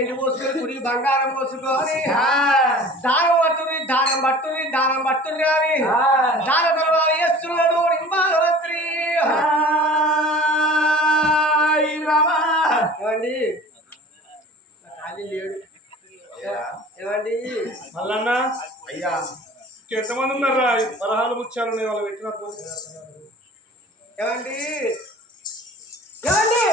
ఎండి పోసుకొని కుడి బంగారం పోసుకొని దానం పట్టుని దానం పట్టుని కానీ దాన తర్వాత చేస్తున్నాడు నింబాలవత్రి ఏమండి లేడు ఏమండి మల్లన్న అయ్యా ఎంతమంది ఉన్నారా వరహాలు ముచ్చాలు వాళ్ళు పెట్టిన ఏమండి ఏమండి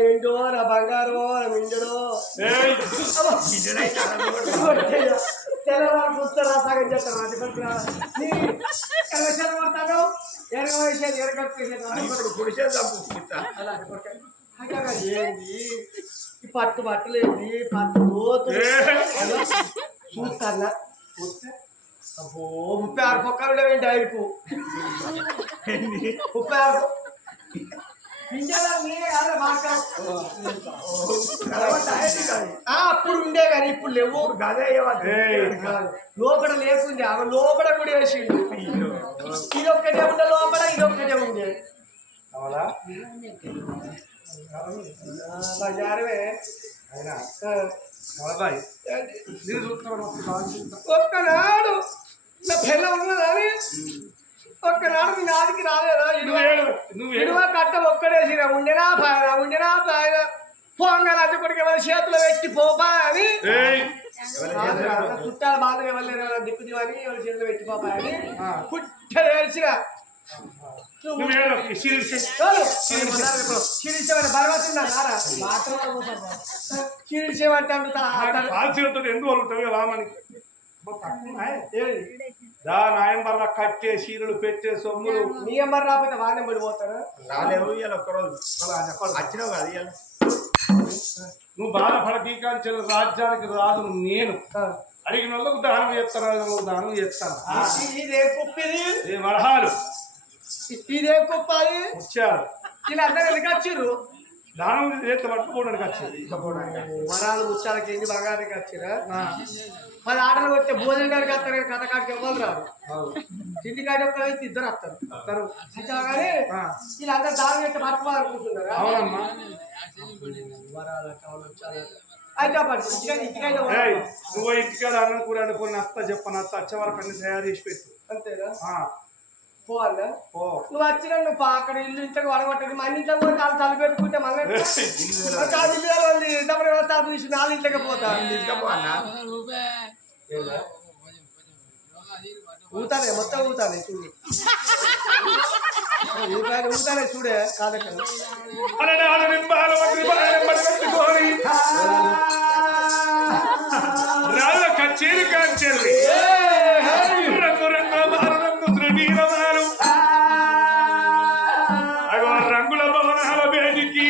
ఏంటో నా బంగారమో నా మింజడో తెల్లవారు చూస్తారా సగం చేస్తారా పడతాను ఏంటి ఈ పట్టు బట్టలేంది పట్టు చూస్తారా అబ్బో 36 పొక్కలు ఉండేవి డైరీకు 36 అప్పుడు ఉండే కానీ ఇప్పుడు లేవు లోపల లేకుండే అవి లోపల కూడా వేసిండు ఇదొక్కటే ఉండే లోపల ఇదొక్కటే ఉండే బంగారమే ఒక్కనాడు నా పిల్ల ఉన్నదని ఒక్కనాడు నాదికి రాలేదా ఇడువ కట్ట ఒక్కడేసిరా ఉండేనా పాయన పొంగల్ అద్దెకొడికి ఎవరి చేతిలో పెట్టి పోపా అని చుట్టాల బాధ ఎవరు దిక్కు దివని ఎవరి చేతిలో పెట్టి పోపా అని పుట్ట ఏడ్చిరా నాయంబర్ల కట్టే చీరలు పెట్టే సొమ్ములు నీ ఎంబర్ రాకపోతే వాళ్ళని పడిపోతారా రాలేవు ఇలా ఒక్కరోజు వచ్చినావు కదా నువ్వు బాధపడకీకాంచెల రాజ్యానికి రాదు నేను అడిగిన వాళ్ళకు దానం చేస్తాను దానం చేస్తాను ఇదే కుప్పిది ఏ వరహాలు ఇదే కుప్పాలి వచ్చారు ఇలా అందరూ ఎందుకు వచ్చిర్రు దానం చేత పట్టుకోవడానికి వచ్చింది వరాలు ముచ్చాలకి ఏంటి బంగారానికి వచ్చిరా 10 ఆటలు వచ్చే భోజనం గారికి వస్తారు కానీ కథ కాడికి ఎవరు రారు తిండి కాడి ఒక్క అయితే ఇద్దరు వస్తారు కానీ వీళ్ళందరూ దానం చేస్తే పట్టుకోవాలనుకుంటున్నారా అవునమ్మా వరాలు అయితే నువ్వు ఇంటికాడ అన్నం కూర అనుకుని అత్త చెప్పను అత్త వచ్చే వరకు అన్ని తయారు చేసి పెట్టు అంతేనా పోవాలా నువ్వు వచ్చినా నువ్వు అక్కడ ఇల్లు ఇంతకు వడగొట్టదు మన ఇంట్లో పోతే వాళ్ళు తల పెట్టుకుంటే మళ్ళీ చూసి నాలుగు ఇంట్లోకి పోతా ఊతానే మొత్తం ఊతానే చూడు ఊతానే చూడే కాదక్కడ కచేరి కాంచెల్లి రంగు రంగుల భవనాల వేదికి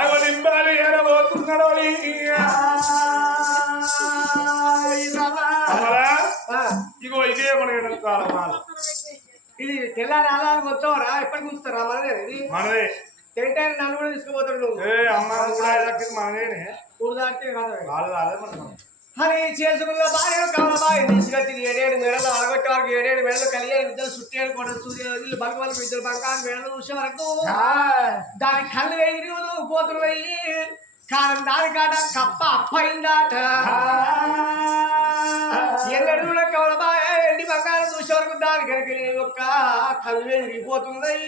అవి నింబాలి ఎరబోతున్నాడు ఇగో ఇదే మన కాలం ఇది తెల్లారి ఆదాలకు వచ్చావరా ఎప్పటికి ఉంచుతారా మనదే ఇది మనదే తింటాను నన్ను కూడా తీసుకుపోతాడు నువ్వు మనదే కూడు దాటితే కాదు అని చేసుకున్న భార్యను కావాలి తీసుకొచ్చి 7 మెడలు అలగొట్టే వరకు 7 మెడలు కలిగే ఇద్దరు చుట్టేడు కూడా సూర్యులు బంగారు ఇద్దరు బంగారు మెడలు చూసే వరకు దాని కళ్ళు ఎగిరి పోతున్నాయి కారం దాని కాట కప్ప అప్పయిందాట ఎన్నడు కూడా కవలబాయ ఎండి బంగారం చూసే వరకు దాని కనుక ఒక్క కళ్ళు ఎగిరిపోతున్నాయి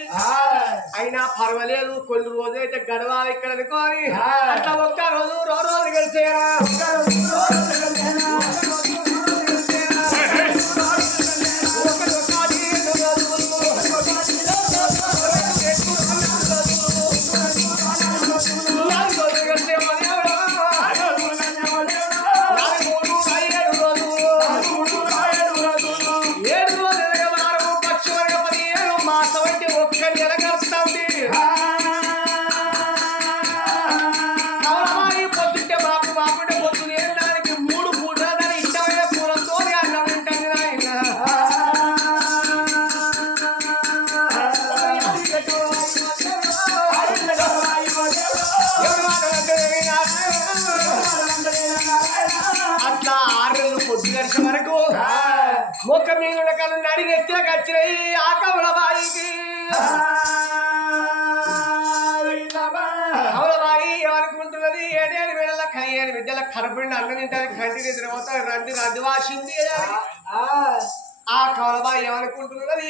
అయినా పర్వాలేదు కొన్ని రోజులైతే గడవాలి ఇక్కడ అనుకోని అట్లా ఒక్క రోజు రోజు కలిసేరా ఎలగలుస్తుంది కవలబాయి పొద్దుంటే మాకుంటే పొద్దు నేను దానికి 3 పూటలని ఇష్టమైన కూరతో అన్నం తింటాను నాయన అట్లా 6 నెలలు పొద్దు గడిచే వరకు మొక్క మీద కళ్ళు నడిగి ఎత్తులకు వచ్చినాయి ఆ కవలబాయికి కవలబాయి ఏమనుకుంటున్నది 7 వేళ 7 విద్యల కరపడిన అన్న తింటానికి కంటి నిద్రపోతా రంది వాసింది ఆ కవలబాయి ఏమనుకుంటున్నది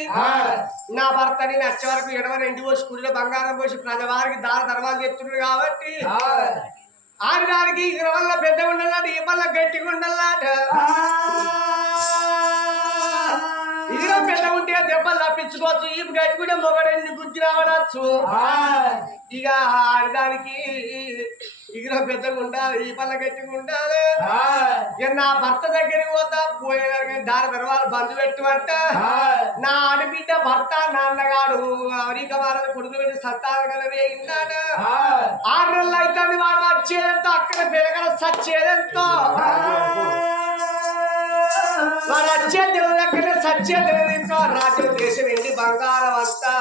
నా భర్తని నచ్చే వరకు ఎడవని ఎండి పోసి కుడిలో బంగారం పోసి ప్రజవారికి ధర్మాలు చెప్తున్నాడు కాబట్టి ఆడడానికి ఇక్కడ వల్ల పెద్ద ఉండాలట ఈ వల్ల గట్టిగా ఉండాలట ఇదిలో పెద్ద ఉంటే దెబ్బలు తప్పించుకోవచ్చు ఈ గట్టిగా మొగడెన్ని గుర్తి రావడచ్చు ఇక ఆడడానికి ఇదిలో పెద్దగా ఉండాలి ఈ పల్ల గట్టిగా ఉండాలి ఇక నా భర్త దగ్గరికి పోతా పోయేదానికి దాని తర్వాత బంధు పెట్టమంట నా ఆడబిడ్డ భర్త నాన్నగాడు అమెరికా వాళ్ళని కొడుకు పెట్టి సత్తాలు కలిపి వేయిందాట 6 నెలలు అవుతుంది వాడు వచ్చేదంతో అక్కడ పెరగడ సచ్చేదంతో వాడు వచ్చే తెలియదు అక్కడే సచ్చే తెలియదు ఇంకో రాజ్యం దేశం వెళ్ళి బంగారం అంతా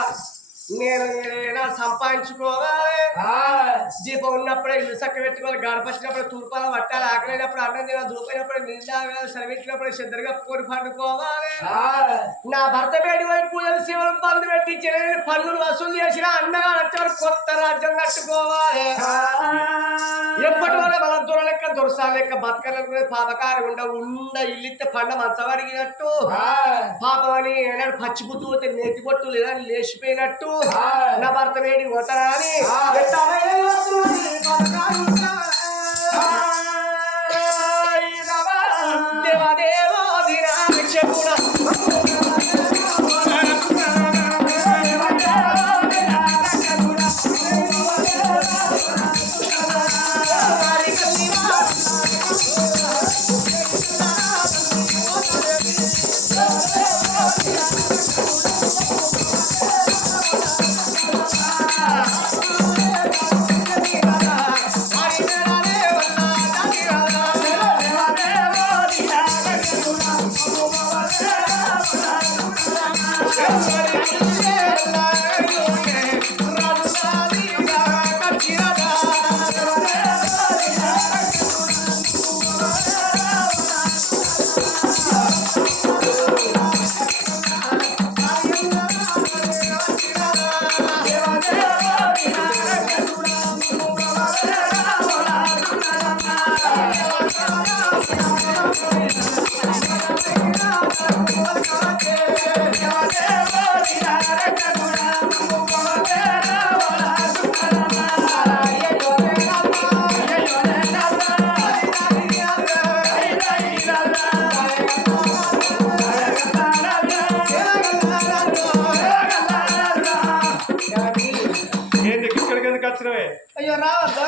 నేను సంపాదించుకోవాలి దీపం ఉన్నప్పుడే ఇల్లు చక్క పెట్టుకోవాలి గడపచ్చినప్పుడు తూర్పాలు పట్టాలి ఆకలినప్పుడు అన్నం తినాలి దూపైనప్పుడు నిండాలి సరిపెట్టినప్పుడు శ్రద్ధగా కప్పుకొని పండుకోవాలి నా భర్త పేడి వైపు పూజలు శివులు బంధు పెట్టి పన్నులు వసూలు చేసిన అన్నగా వచ్చారు కొత్త రాజ్యం కట్టుకోవాలి ఎప్పటి వల్ల మన దూర లెక్క దొరసాల లెక్క బతకాలనుకునే పాపకారి ఉండ ఇల్లిస్తే పండ మంచమడిగినట్టు పాపం అని ఏనాడు పచ్చిపుత్తు పోతే నేతి పొట్టు లేదా లేచిపోయినట్టు నా భర్త వేడి పోతారా అని దేవాదేవో దినాక్షకుడా అయ్యో రావద్దా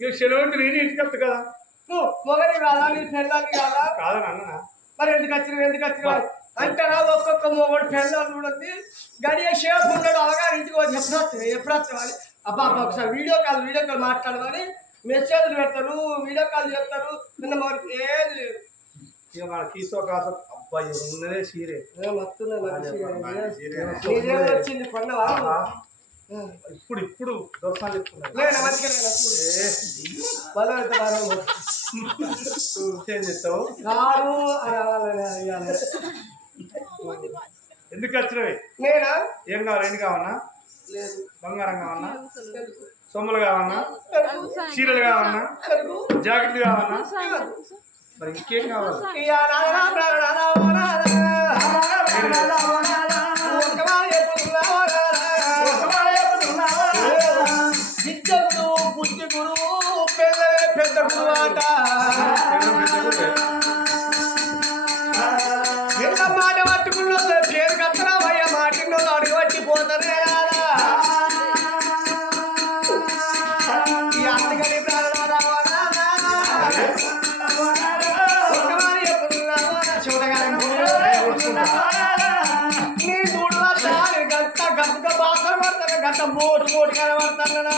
ఇక సెలవు నేను ఇంటికి వస్తా కదా నువ్వు మొగని కాదా నీ పెళ్ళాన్ని కాదా కాదని అన్న మరి ఎందుకు వచ్చిన అంటారా ఒక్కొక్క మొగడు పెళ్ళాలు చూడండి గడియ షేప్ ఉన్నాడు అవగా ఇంటికి వచ్చి ఎప్పుడు వస్తావు అబ్బా ఒకసారి వీడియో కాల్ మాట్లాడమని మెసేజ్లు పెడతారు వీడియో కాల్ చేస్తారు నిన్న మరి ఏది లేదు ఇక మన కీసో కాసో అబ్బాయి ఉన్నదే సీరే వచ్చింది కొన్నవా ఇప్పుడు దోసాలు చెప్తున్నారు ఏం చెప్తావు ఎందుకు వచ్చినవి నేనా ఏం కావాలి ఏంటి కావన్నా లేదు బంగారం కావన్నా సొమ్ములు కావన్నా చీరలు కావన్నా జాకెట్లు కావన్నా మరి ఇంకేం కావాలి విద్యకుడు బుద్ధికుడు పెద్ద గురు ఆట ఎంత మాట పట్టుకున్న పేరు కత్తరా అయ్యా మాటిన్నో అడుగు పట్టి పోతారే ఈ అందుకని నీ మూడు గంట గంట బాసలు పడతా కనబడతాను గంట మోటు కనబడతానా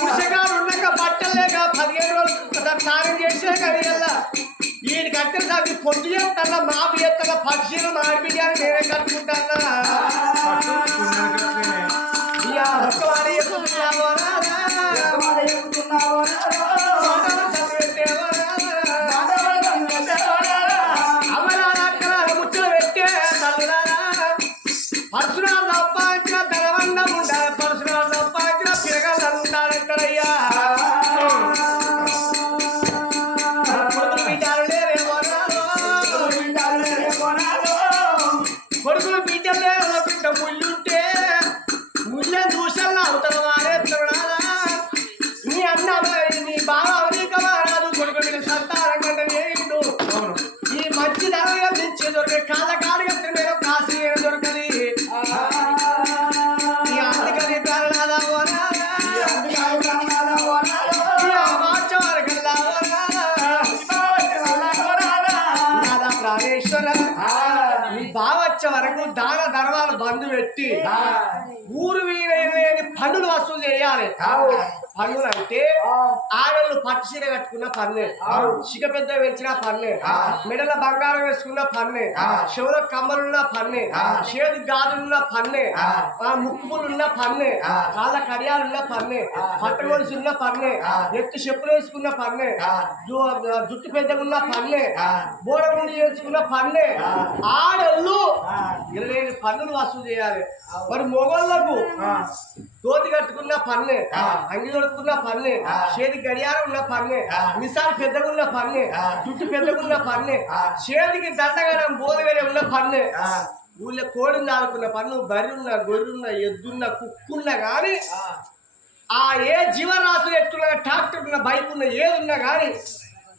పురుషగాడు ఉన్నాక బట్టలు లేక 15 రోజులు స్నానం చేసే కానీ వీడికి అక్కడ నాకు పొద్దు చేస్తాను మాపు చేస్తాను పక్షులు మాడిపిడియాన్ని నేనే కట్టుకుంటానా ముచ్చలు పెట్టే పరశురాలు సంపాదించిన ధనవండం ఉండాలి పరశురాలు సంపాదించిన పిరగాలు ఉండాలంటారయ్యా కొడుకులు బిడ్డలే బిడ్డ ముళ్ళుంటే ముళ్ళే దూషల్లో అవుతాడు వారేస్తున్నాడా నీ అన్న నీ బాగా అవనీకమా రాదు కొడుకు మీద సంతానం కంటే వేయిండు ఈ మంచి ధనం నుంచి దొరికే కాళ్ళ కాడిగా నేను కాసి దొరకది అందుకని ప్రాణేశ్వర నీ బావచ్చ వరకు దాన ధర్మాలు బంధు పెట్టి ఊరు వీరైన పన్నులు వసూలు చేయాలి పన్నులు అంటే ఆడళ్ళు పట్టు చీర కట్టుకున్న పన్నే చిక పెద్ద పెంచిన పన్నే మెడల బంగారం వేసుకున్న పన్నే చెవుల కమ్మలున్న పన్నే చేదు గాజులున్న పన్నే ముక్కులున్న పన్నే కాళ్ళ కడియాలున్న పన్నే పట్టగొలుసున్న పన్నే ఎత్తు చెప్పులు వేసుకున్న పన్నే జుట్టు పెద్దగున్న పన్నే బోడగుండి వేసుకున్న పన్నే ఆడళ్ళు 25 పన్నులు వసూలు చేయాలి మరి మొగోళ్ళకు తోతి కట్టుకున్న పన్నే అంగి కట్టుకున్న పన్నే చేతి గడియారం ఉన్న పన్నే మిసాలు పెద్దగున్న పన్నే జుట్టు పెద్దగున్న పన్నే చేతికి దండగడం బోధగడే ఉన్న పన్నే ఊళ్ళో కోడిని ఆడుకున్న పన్ను బర్రెన్న గొర్రెన్న ఎద్దున్న కుక్కున్నా కానీ ఆ ఏ జీవరాశులు ఎట్టున్నా ట్రాక్టర్ ఉన్న బైక్ ఉన్న ఏదున్నా కానీ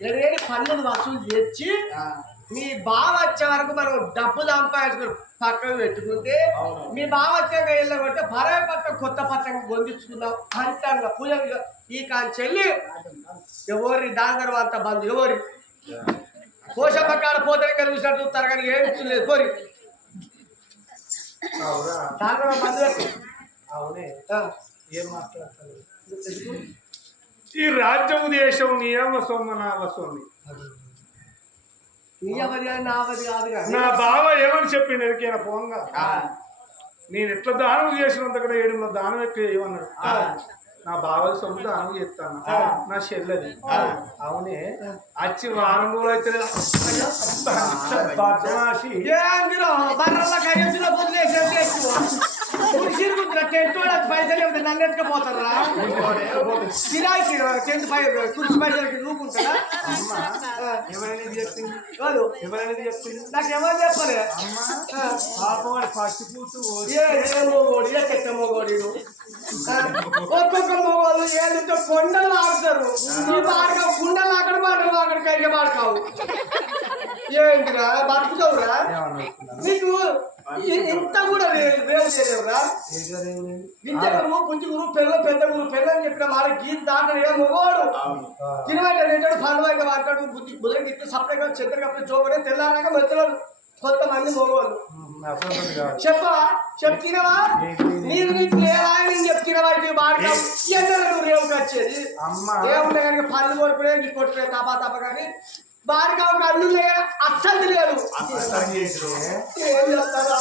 25 పన్నులు వసూలు చేసి మీ బావ వచ్చే వరకు మనం డబ్బు సంపాదించుకుని పక్కన పెట్టుకుంటే మీ బావ వచ్చాక వెళ్ళగొట్టే పరాయి పట్ట కొత్త పట్టం పొందించుకుందాం అంటాను పూజలు ఈ కాని చెల్లి ఎవరి దాని తర్వాత బంధు ఎవరి పోషపకాల పోతే కలిసినట్టు చూస్తారు కానీ ఏమి లేదు కోరి దాని బంధు పెట్టు అవునే ఏం మాట్లాడతారు ఈ రాజ్యము దేశం నియమ సొమ్మ నామ సొమ్మి నా బావ ఏమని చెప్పిండు ఎరికైనా పోంగా నేను ఎట్లా దానం చేసినంత కూడా 7 దానం ఎక్కువ ఏమన్నాడు నా బావ సొమ్ము దానం చేస్తాను నా చెల్లెది అవునే వచ్చి వారం కూడా అయితే పైసలు నన్ను ఎత్తుకపోతారా కిరాయికి 10 కుర్చీ పైసలకి రూపుంటారా ఎవరైనా చెప్పింది నాకు ఎవరు చెప్పలే ఒక్కొక్క మొగోళ్ళు ఏదో కొండలు ఆడతారు ఈ బాగా కుండలు అక్కడ బాటలు అక్కడికి అయితే బాడకావు ఏంటిరా బతుకుతావురా నీకు ఇంత కూడా వేరు చేయలేవురా విద్యకు పుంజుగురు పెద్ద గురు పెళ్ళని చెప్పిన మాట గీత దాకా మొగోడు తినవాడు తింటాడు పండుగ మాట్లాడు బుద్ధి బుధం గిట్టు సపరేట్గా చెద్దరు కప్పుడు జోబనే తెల్లారాక మెత్తలు కొంతమంది మొగోళ్ళు చెప్తినవా నీకు లేదా నేను చెప్తినవా ఇది బాగా ఎందరూ నువ్వు రేవుకి వచ్చేది ఏముండే కానీ పళ్ళు కొడుకునే నీకు కొట్టుకునే తపా తప్ప కానీ బాగా ఒక అల్లు అస్సలు లేదు ఏం చేస్తారు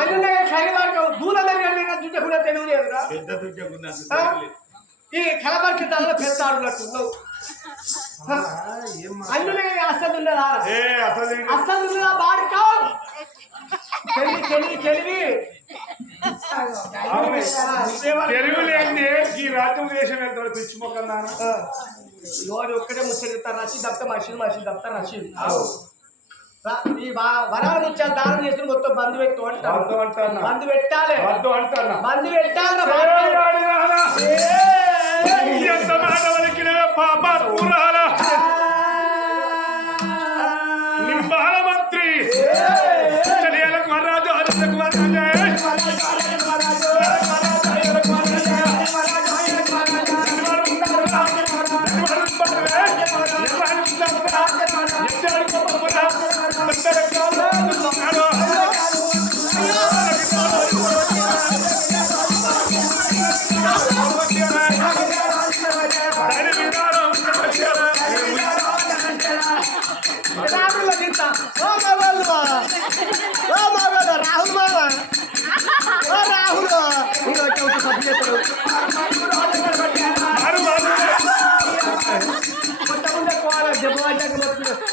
అల్లు ఖైవాడు దూరం దుడ్డ కూడా తెలియలేదురా ఈ కలబరికి దానిలో పెడతాడున్నట్టున్నావు అల్లునే అస్సలు ఉండదా అస్సలు ఉండదా బాడుకావు తెలివి తెలుగు లేని ఈ రాజ్యం దేశం వెళ్తాడు పిచ్చి మొక్కలు నోడు ఒక్కటే ముచ్చట రాసి దప్త మనిషి దప్త రాసి ఈ వరాలు ముచ్చాలు దానం చేసిన మొత్తం బంధు పెట్టు అంటారు బంధు పెట్టాలి బంధు పెట్టాలి నింబాల మంత్రి మహారాజు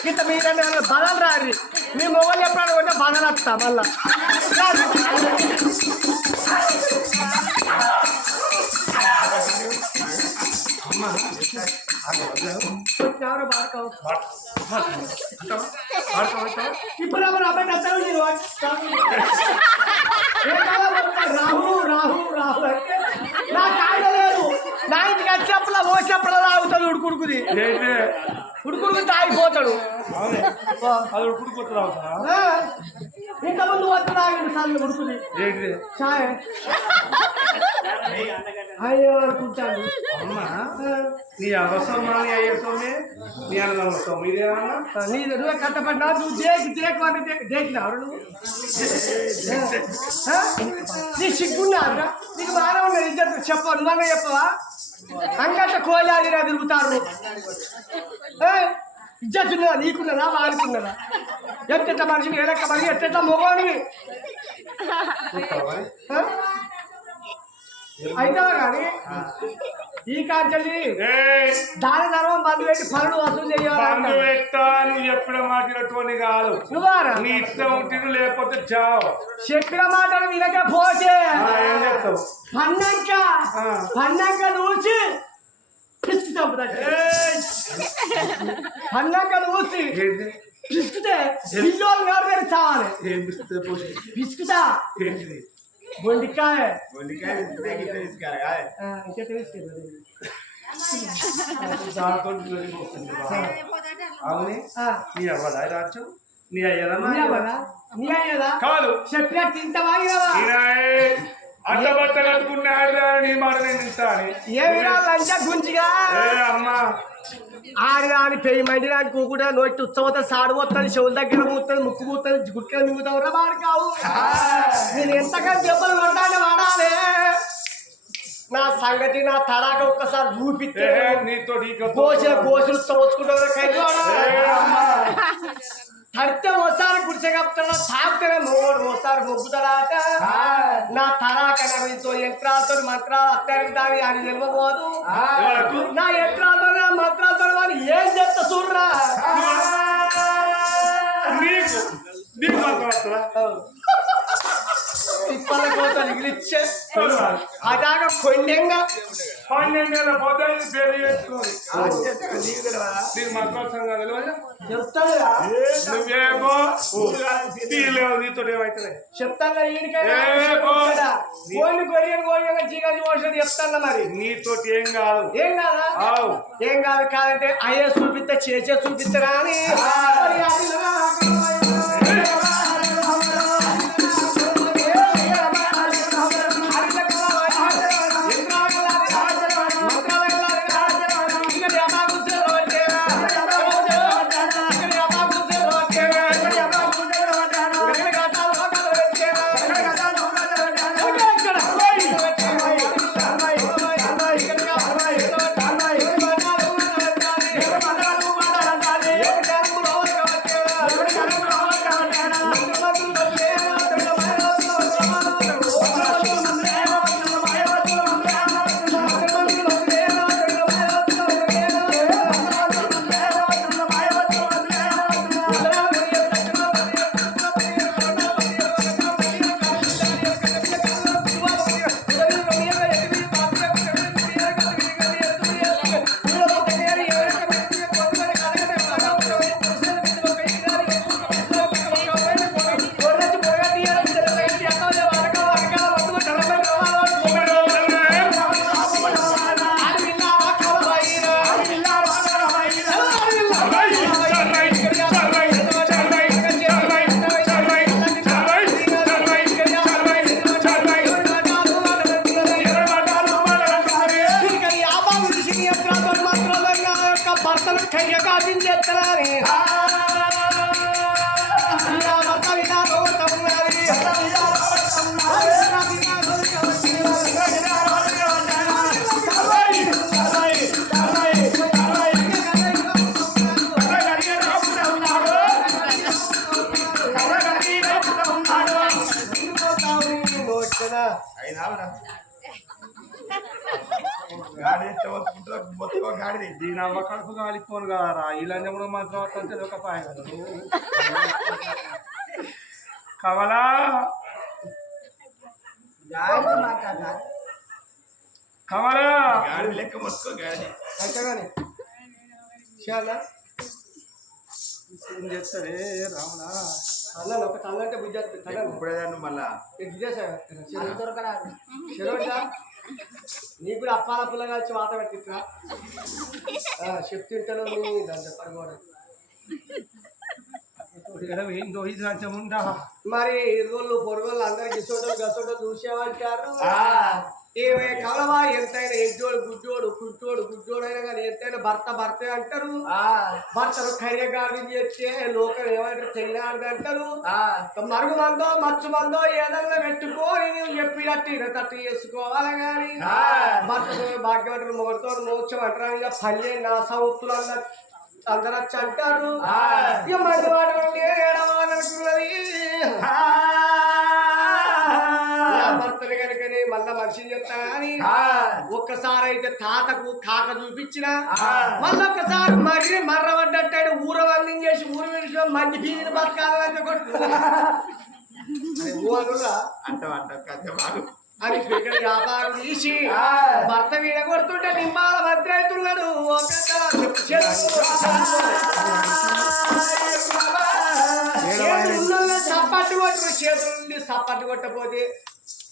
ఇంత మీరంటే బలం రారి మీ మొగలు ఎప్పుడైనా కొంటే బలం వస్తా మళ్ళా ఇప్పుడు రాహు రాహు రాహు అంటే నా కాయలు లేదు నా ఇంటికి వచ్చేప్పుల పోసేప్పుల తాగుతాడు ఉడుకుడుకుది ఉడుకుడుకు తాగిపోతాడు ఇంతకుముందు వద్ద తాగండి సార్లు ఉడుకుది చాయ్ ఆయన అనుకుంటాను అమ్మా నీ అవసరమా నీ అయ్యసమే నీ అనవసరం ఇదేమన్నా నీ నువ్వే కట్టపడ్డా నువ్వు దేకినావు నువ్వు నీ సిగ్గున్నా నీకు బాగా ఉన్నది ఇద్దరు చెప్పవు నువ్వన్నా చెప్పవా అంగంట కోయాలి తిరుగుతారు ఇజ్జతున్నదా నీకున్నదా వాడుకున్నదా ఎట్ట మనిషిని ఎడక్క మనిషి ఎట్ట మొగోనివి అయితే కానీ ఈ కాంచెల్లి దాని ధర్మం బంధు పెట్టి పనులు వసూలు చేయాలి నువ్వు చెప్పిన మాటలతోని కాదు నువ్వారా నీ ఇష్టం ఉంటుంది లేకపోతే చావు చెప్పిన మాటలు వినకే పోతే ఏం చెప్తావు పన్నాక చూసి పిసుకు చంపుతా పన్నాక చూసి పిసుకుతే పిల్లోళ్ళు నోరు చావాలి ఏం పిస్తే పిసుకుతా ఏంటిది బొండికాయ అవునే నీ అవ్వదా రాజ్యం నీ అయ్యదా నీ అయ్యదా కాదు చెప్పినా తింటావా అడ్డబట్ట కట్టుకున్నాడు నీ మాట నేను తింటాను ఏ వినాలంటే గుంజిగా అమ్మా ఆడిదాని పెయ్యి మంది దాని కూకుండా నోటి ఉత్సవత సాడు పోతుంది చెవుల దగ్గర మూతుంది ముక్కు మూతుంది గుట్కలు మింగుతావురా వాడుకావు నేను ఎంతకంటే దెబ్బలు కొట్టాలి వాడాలి నా సంగతి నా తడాక ఒక్కసారి చూపిస్తే నీతో కోసులు ఉత్సవచ్చుకుంటా తడితే ఓసారి గుడిసె కప్పుతాడా తాగుతానే మొగోడు ఓసారి మొగ్గుతాడాట నా తరాకన మీతో యంత్రాలతో మంత్రాలు అత్తారికి దాని అని తెలియబోదు నా యంత్రాలతో మంత్రాలతో వాడు ఏం చేస్తా చూడరా తిప్పల కోతలు ఎగిరిచ్చే అదాక కొండంగా 12 ఏళ్ళ పోతాయి పేరు చేసుకోవాలి నేను మక్కల సంఘం తెలియదు చెప్తాడురా నువ్వేమో నీతో ఏమైతే చెప్తాను ఈయనకైనా గొర్రెలు జీగాన్ని పోసేది చెప్తాను మరి నీతోటి ఏం కాదు ఏం కాదా ఏం కాదు కాదంటే అయ్యే చూపిస్తే చేసే చూపిస్తారా అని భర్తను కయ్యకాశం చేస్తారని దీని అవ్వ కడుపు కాలిపోను కదా ఇలాంటి కూడా మాత్రం అంటే ఒక పాయ కదా కమలా కమలా లెక్క మొత్తుకో గాడి అంతేగాని చాలా ఏం చేస్తాడే రావణా అన్నాను ఒక తల్లంటే బుద్ధి ఇప్పుడేదాన్ని మళ్ళా నీకు కూడా అప్పాల పుల్ల కలిసి వాత పెట్టిట్రా చెప్తుంటాను నీ దాంట్లో పడుకోవడం మరి ఇరుగోళ్ళు పొరుగోళ్ళు అందరికి ఇసోటోళ్ళు గసోటోళ్ళు చూసేవాంటారు ఏమే కవలవా ఎంతైనా ఎడ్డోడు గుడ్డోడు గుడ్డోడు గుడ్డోడు అయినా కానీ ఎంతైనా భర్త భర్తే అంటారు భర్తను కర్యగాడి చేస్తే లోకం ఏమంటారు తెలియదు అంటారు మరుగు మందో మచ్చు మందో ఏదన్నా పెట్టుకోని నువ్వు చెప్పినట్టు తట్టు చేసుకోవాలి కానీ భర్తతో భాగ్యవంతుడు మొగడుతో మోక్షం అంటారు ఇక పల్లె నా సౌత్తులు అందరూ వచ్చి అంటారు ఇక మంది వాడడం ఏడవాలనుకున్నది భర్తలు కనుకనే మళ్ళా మనిషి చెప్తా కానీ ఒక్కసారి అయితే తాతకు కాక చూపించిన మళ్ళొక్కసారి మరి మర్రబడ్డాడు ఊర వందం చేసి ఊరు విషయం మంచి బీదిని బతకాలంటే కొట్టు అని ఇక్కడ వ్యాపారం తీసి భర్త వీడ కొడుతుంటే నింబాల మంత్రి అవుతున్నాడు సప్పట్టు కొట్టు చేతుల నుండి సప్పట్టు కొట్టపోతే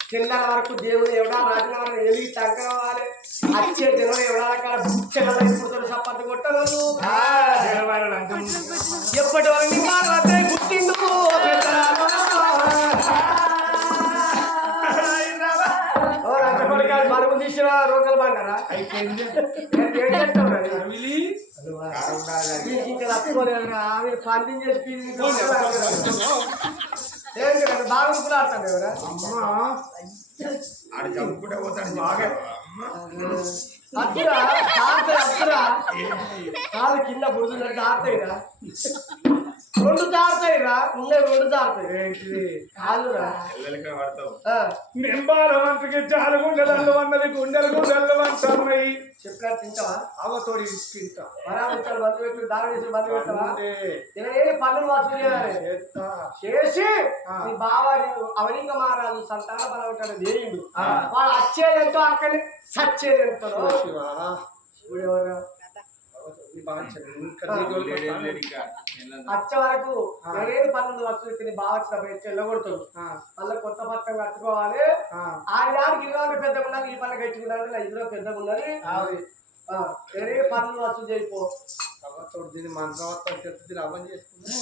తెల్లల వరకు దేవుడు ఎవడా రాజుల వరకు ఎలిగి తగ్గవాలి వచ్చే దేవుడు ఎవడా అక్కడ ఇప్పుడు సప్పట్టు కొట్టరు ఎప్పటి వరకు నింబాల మంత్రి పుట్టిండు మరుగు తీసిన రోకలు బండారా అయిపోయింది ఆమె పందింగ్ చేసి బాగా ఆడతాను ఎవరా ఆడ చదువుకుంటే పోతాడు బాగా అప్పురా అప్పురా కాదు కింద బుడుతున్నట్టు ఆడతాయిరా రెండు జారుతాయిరా ఉన్నాయి రెండు జారుతాయి కాదురా నింబాల మంత్రికి చాలా గుండెలు అన్నది గుండెలు గుండెలు అంటున్నాయి చెప్పినా తింటావా అవతోడి తింటా మరాలు బంధు పెట్టు దారం వేసి బంధు పెట్టావా పనులు వసూలు చేయాలి చేసి నీ బావ అవనింగ మహారాజు సంతాన బలం దేవుడు వాడు వచ్చేదంతో అక్కడ సచ్చేదంతో ఇప్పుడు ఎవరు వచ్చే వరకు ఏడు పనులు వస్తుంది బాగా వెళ్ళగొడుతుంది మళ్ళీ కొత్త పట్టం కట్టుకోవాలి ఆడికి ఇల్లు పెద్దగా ఉండాలి ఈ పని కట్టుకున్నాడు ఇదిలో పెద్దగా ఉన్నది వేరే పనులు వసూలు చేయిపో దీన్ని మంత్రం అవ్వని చేసుకున్నా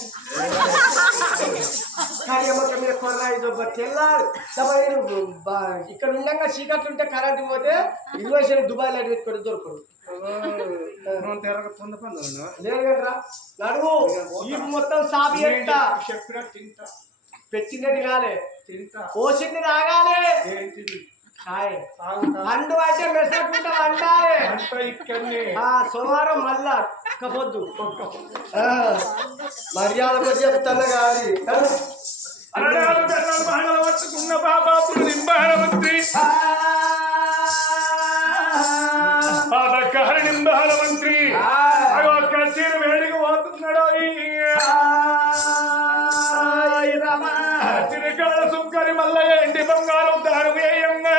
మీద కొర్ర తెల్లాలి ఇక్కడ ఉండగా చీకట్లు ఉంటే కరెంట్ పోతే ఇన్వెషన్ దుబాయ్ లైట్ పెట్టుకొని దొరకడు లేదు కదరా నడువు ఈ మొత్తం సాబి ఎంత పెట్టినట్టు కాలే పోసింది తాగాలి అండు అంటే మెసకుంటా వండాలి సోమవారం మళ్ళా కపోద్దు మర్యాద కొద్ది చెప్తాను కానీ పట్టుకున్న బాబాపులు నింబాల మంత్రి నింబాల మంత్రి కచేరి వేడికి పోతున్నాడు చిరకాల సుంకరి మల్లయ్య ఎండి బంగారం దారు వేయంగా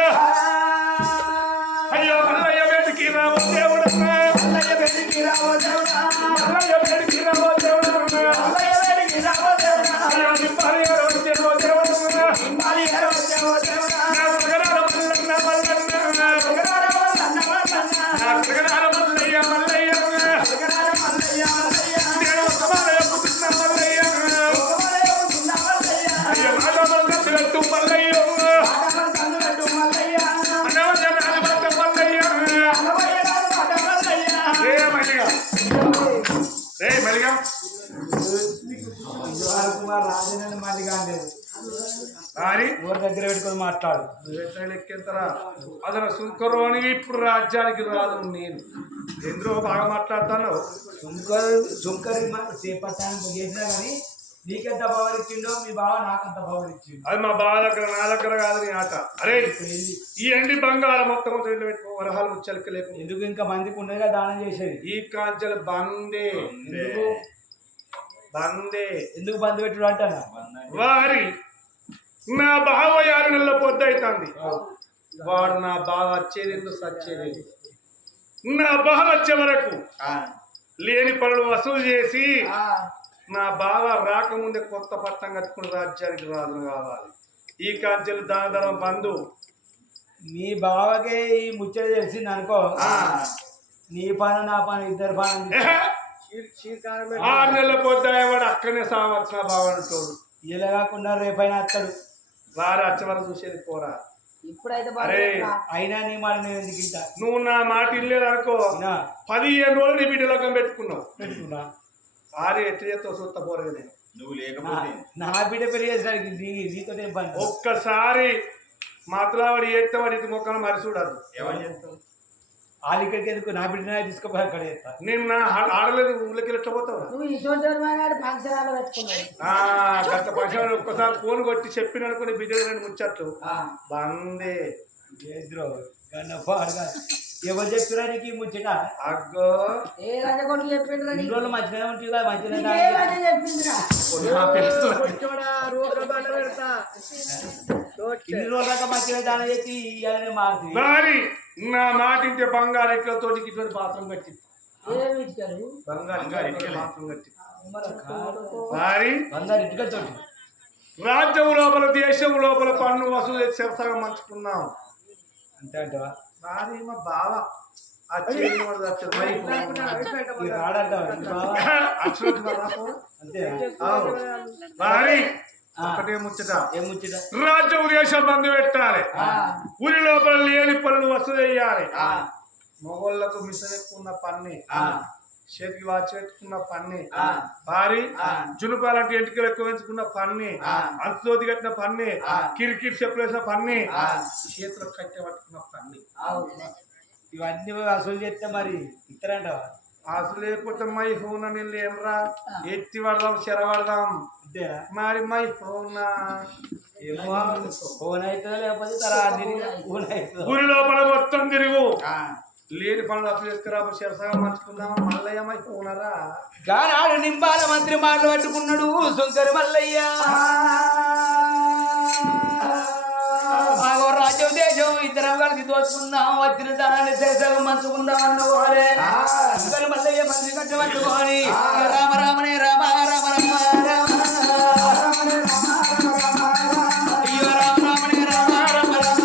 అయ్యో మల్లయ్య వేడికి రావ దేవుడన్నా మల్లయ్య వేడికి రావ దేవుడా మల్లయ్య వేడికి రావ దేవుడన్నా మల్లయ్య వేడికి రావ దేవుడా అయ్యో నింబాలి గారు వచ్చేవో దేవుడన్నా నింబాలి గారు వచ్చేవో దేవుడా నా సుగరాల మల్లన్న మల్లన్న సుగరాల మల్లన్న మల్లన్న నా సుగరాల మల్లయ్య మల్లయ్య సుగరాల మల్లయ్య మల్లయ్య నేను సమాలయ పుట్టిన మల్లయ్య సమాలయ పుట్టిన మల్లయ్య అయ్యో మాధవ కట్టు మల్లయ్య మాధవ కట్టు మల్లయ్య అనవజన బట్ట మల్లయ్య అనవజన బట్ట మల్లయ్య రే మల్లిగా రే మల్లిగా కుమార్ రాజేంద్ర మల్లిగా అనేది ఊరి దగ్గర పెట్టుకొని మాట్లాడు లెక్కెంతరా అదన సుంకరోని ఇప్పుడు రాజ్యానికి రాదు నేను ఎందులో బాగా మాట్లాడతాను సుంకరి చేపట్టానికి చేసినా కానీ నీకెంత పవర్ ఇచ్చిండో మీ బావ నాకంత పవర్ ఇచ్చిండు. అది మా బావ దగ్గర నా దగ్గర కాదు నీ ఆట. అరే ఈ ఎండి బంగారం మొత్తం పెట్టుకో వరహాలు ముచ్చలికి లేకు. ఎందుకు ఇంకా మందికి ఉండగా దానం చేసేది? ఈ కాంచెలు బందే ఎందుకు బందే ఎందుకు బంద్ పెట్టుడు అంటానా? వారి నా బావ 6 నెలల పొద్దు అవుతుంది. వాడు నా బావ వచ్చేది ఎందుకు సచ్చేది. నా బావ వచ్చే వరకు లేని పనులు వసూలు చేసి నా బావ రాకముందే కొత్త పట్టం కట్టుకుని రాజ్యానికి రాజు కావాలి. ఈ కాంచెలు దానధరం బంధు. మీ బావకే ఈ ముచ్చట తెలిసింది అనుకో, నీ పని నా పని ఇద్దరు పని 6 నెలల పొద్దు వాడు అక్కడనే సావచ్చు నా బావ అంటాడు. ఇలా కాకుండా రేపైనా వస్తాడు. వారు వచ్చే వరకు చూసేది పోరా. అరే అయినా నీ మాట నేను ఎందుకు ఇంట నువ్వు నా మాట ఇల్లేదు అనుకో 15 రోజులు నీ బిడ్డ లగ్గం పెట్టుకున్నా ఆరు ఎట్టు చేస్తా చూస్తా పోరగదే. నువ్వు లేకపోతే నా బిడ్డ పెరిగేసరికి నీతో ఏం పని? ఒక్కసారి మాట్లాడి చేస్తే వాడి ఇటు మొక్కలు మరి చూడాలి. ఎవరు చేస్తావు? వాళ్ళు ఇక్కడికి ఎందుకు నా బిడ్డ తీసుకుపోయి అక్కడ చేస్తా. నేను నా ఆడలేదు ఊళ్ళకి ఎట్లా పోతావు? గత పక్షాలు ఒక్కసారి ఫోన్ కొట్టి చెప్పిన అనుకుని బిడ్డ 2 ముచ్చట్లు బందే. ఎవరు చెప్పిరా నీకు ఈ ముచ్చట? అగ్గో ఇన్ని రోజులు మంచిగా ఉంటుంది కదా, మంచిగా ఇన్ని రోజుల దాకా మంచిగా దానం చేసి ఇవాళనే మారుతుంది. మరి నా మాట ఇంటే బంగారు ఎక్కలతో ఇటువంటి బాత్రూమ్ కట్టి బంగారు బాత్రూమ్ కట్టి మరి బంగారు ఇటుకతో రాజ్యం లోపల దేశం లోపల పన్ను వసూలు చేసి సరసగా మంచుకున్నాం అంతే అంటవా? మరి మా బావ అంతే మరి ఒకటే ముచ్చట. ఏం ముచ్చట? రాజ్యం దేశం బంధు పెట్టాలి. ఊరి లోపల లేని పనులు వసూలు చేయాలి. మొగోళ్లకు మిషన్ ఎక్కున్న పన్ని, చేతికి వాచి పెట్టుకున్న పన్ని, భారీ జునుపాలంటే ఎంటికలు ఎక్కువ పెంచుకున్న పన్ని, అంతుతోతి కట్టిన పన్ని, కిరికిరి చెప్పులు వేసిన పన్ని, చేతులకు కట్టె పట్టుకున్న పన్ని, ఇవన్నీ వసూలు చేస్తే మరి ఇస్తారంటవా? అసలు లేకపోతే మై హోన నీళ్ళు ఏమరా ఎత్తి పడదాం చెరపడదాం. అంతేనా? మరి మై హోనా ఏమో ఫోన్ అవుతుందో లేకపోతే తర్వాత ఫోన్ అవుతుందో. ఊరి లోపల మొత్తం తిరుగు లేని పనులు అసలు చేసుకురా చెరసగా మంచుకుందాం. మల్లయ్య మై హోనరా గానాడు నింబాల మంత్రి మాటలు పట్టుకున్నాడు శంకర్ మల్లయ్య. రాజ్యం దేశం ఇద్దరం కలిసి దోచుకుందాం, వచ్చిన దాన్ని శరసగా మంచుకుందాం అన్నవారే శంకర్ మల్లయ్య మంత్రి కట్ట పట్టుకొని రామ రామనే రామ రామ రామ రామ అయ్యో రామ రామనే రామ రామ రామ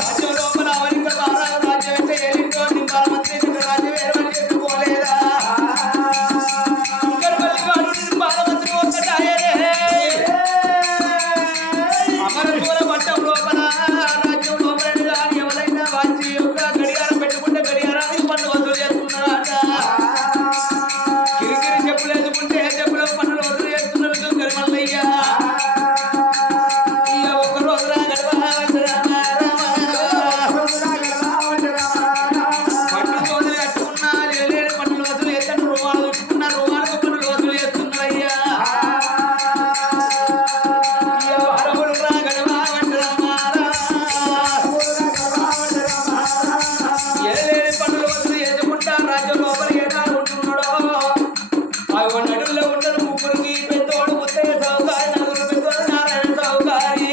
రాజ్యం లోపల అవనిక రాజ్యం అంటే ఏలిందో నింబాల మంత్రి రాజ్యం ఏమని చెప్పుకోలేదా? నింబాల మంత్రి ఒక్కటాయనే అమరపూర పట్టం లోపల రాజ్యం లోపల కానీ ఎవరైనా వచ్చి ఒక గడియారం పెట్టుకుంటే గడియారానికి పన్ను వసూలు చేస్తున్నారట. కిరికిరి చెప్పులు వేసుకుంటే చెప్పులకు పన్నులు వసూలు చేస్తున్నారు శంకర్ మల్లయ్య. ఇక ఒక్క రోజు పన్ను తోలు కట్టుకున్నా లేని పన్నులు వసూలు చేస్తాను, రుమాలు చుట్టుకున్నా రుమాలకు పన్నులు వసూలు చేస్తున్నారయ్యా. అరవులు రాగడమా లేని పన్నులు వసూలు చేసుకుంటా రాజ్యం లోపల ఏనాడు ఉంటున్నాడో అవి నడుల్లో ఉండరు. ముగ్గురికి పెద్దోడు ముత్తయ్య సౌకారి, నలుగురు పెద్దోడు నారాయణ సౌకారి,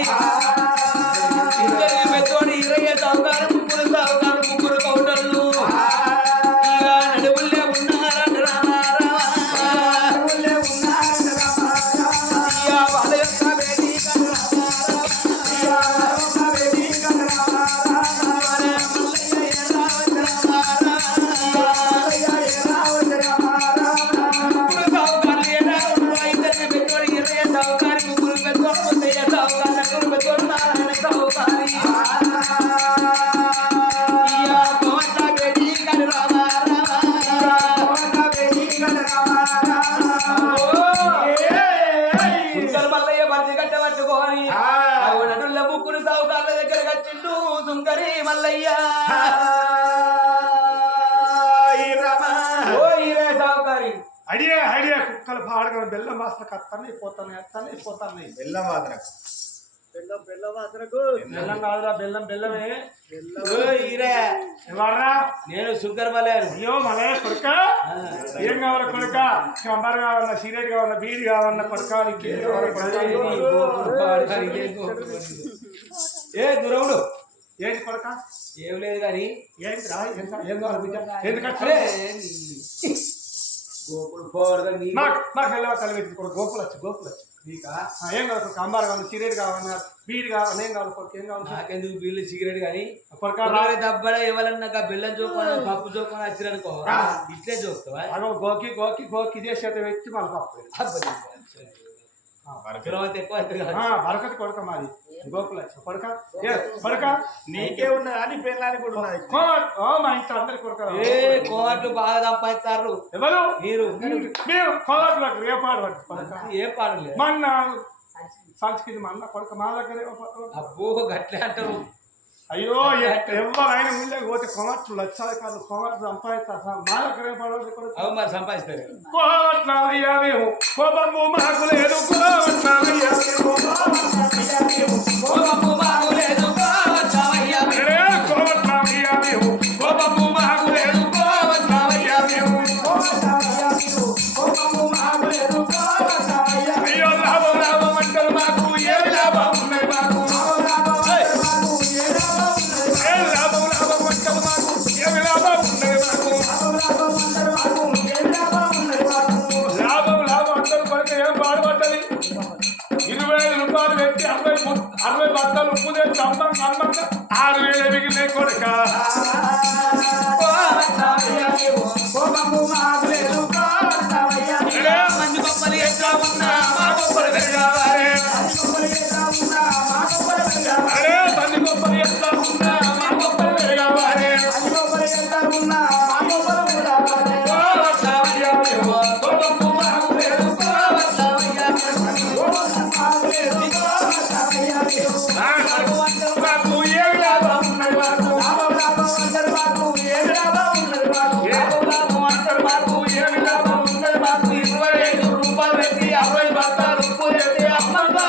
ఇద్దరు పెద్దోడు ఈరయ్య సౌకారు, ముగ్గురు సౌకారు, ముగ్గురు కౌటర్లు ఇక నడువుల్లే ఉన్నారంట రామ రామ. ఇక వాళ్ళ యొక్క బేటీ శంకర్ మల్లయ్య మంచి గడ్డ పట్టుకొని నటుల ముక్కులు సావుకాళ్ళ దగ్గర వచ్చిండు సుంకరి మల్లయ్య ఓ ఈరే సావుకారి అడియే అడియే కుక్కలు పాడగల బెల్లం వాసన కత్తానే పోతానే బెల్లం వాసన బెల్లం వాసనకు బెల్లం కాదురా బెల్లం బెల్లమే ఓ ఈరే ఎవర్రా నేను సుంకర్ మల్లయ్య అయ్యో మలయ కొడుక ఏం కావాల కొడుక కంబర్ కావాలన్నా సిగరెట్ కావాలన్నా బీడి కావాలన్నా కొడుక నీకేం కావాలా కొడుక ఏ దురవుడు ఏంటి కొడుక ఏం లేదు కానీ ఏంటి రా ఏం కావాలి బిడ్డ ఎందుకంటే అరే గోకులు పోవడం నీ మాకు వెళ్ళవా తల పెట్టి కొడుకు గోపులు వచ్చి నీకా ఏం కావాలి కొడుకు అంబార్ కావాలి సిగరెట్ కావాలన్నా బీడి కావాలన్నా ఏం కావాలి కొడుకు ఏం కావాలి నాకెందుకు బిల్లు సిగరెట్ కానీ కొడుక రాని దబ్బడ ఎవరన్నా బెల్లం చోకొని పప్పు చోకొని వచ్చిరనుకో ఇట్లే చూస్తావా అగో గోకి చేసేట వ్యక్తి మన పప్పు ఎక్కువ బరకతి కొడుక మాది గోకులు వచ్చి కొడుక కొడుక నీకే ఉన్నదా నీ పెళ్ళానికి కూడా ఉన్నది మా ఇంట్లో అందరి కొడుక ఏ కోట్లు బాగా సంపాదిస్తారు ఎవరు మీరు మేము కోట్లకు రేపాడు కొడుక ఏ పాడలేదు మన సంస్కృతి మన కొడుక మా దగ్గర అబ్బో గట్లే అంటారు అయ్యో ఎవరైనా ముందే పోతే కొమట్లు లక్షలు కాదు కొమట్లు సంపాదిస్తారు మా దగ్గర రేపాడు కొడుక అవి మరి సంపాదిస్తారు కోట్లయ్యా మేము కోపము మాకు లేదు కోట్లయ్యా కోపము మాకు లేదు కోట్లయ్యా కోట్లయ్యా మేము కోపము మాకు లేదు కోట్లయ్యా మేము అయ్యో లాభం అంటారు మాకు ఏమి లాభం ఉన్నాయి మాకు లాభం అంటారు మాకు ఏమి లాభం ఉన్నాయి మాకు లాభం అంటారు కొరకు ఏం బాధపడ్డది 25 రూపాయలు పెట్టి 60 బత్తాలు ఉప్పు తెచ్చి అమ్మంగా 6,000 మిగిలినాయి కొడుక మంది గొప్పలు ఎట్లా ఉన్నా మా గొప్పలు పెరగాలి అరే తల్లి గొప్పలు ఎట్లా ఉన్నా మా గొప్పలు పెరగాలి మాకు ఏమి లాభం ఉన్నాయి మాకు ఏమి లాభం ఉన్నది మాకు 25 రూపాయలు పెట్టి 60 బత్తాలు ఉప్పు పెట్టి అమ్మంగా